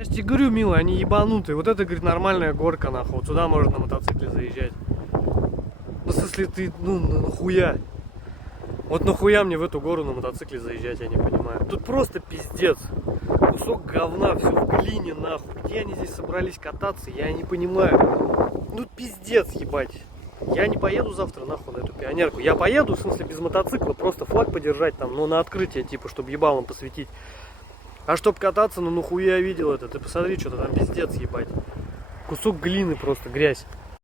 Я же тебе говорю, милый, они ебанутые. Вот это, говорит, нормальная горка, нахуй. Вот сюда можно на мотоцикле заезжать. Ну, в смысле, ты, ну, нахуя? Вот нахуя мне в эту гору на мотоцикле заезжать, я не понимаю. Тут просто пиздец. Кусок говна, все в глине, нахуй. Где они здесь собрались кататься, я не понимаю. Ну, пиздец, ебать. Я не поеду завтра, нахуй, на эту пионерку. Я поеду, в смысле, без мотоцикла, просто флаг подержать там, ну, на открытие, типа, чтобы ебалом посветить. А чтоб кататься, ну, нахуя я видел это. Ты посмотри, что-то там пиздец, ебать. Кусок глины просто, грязь.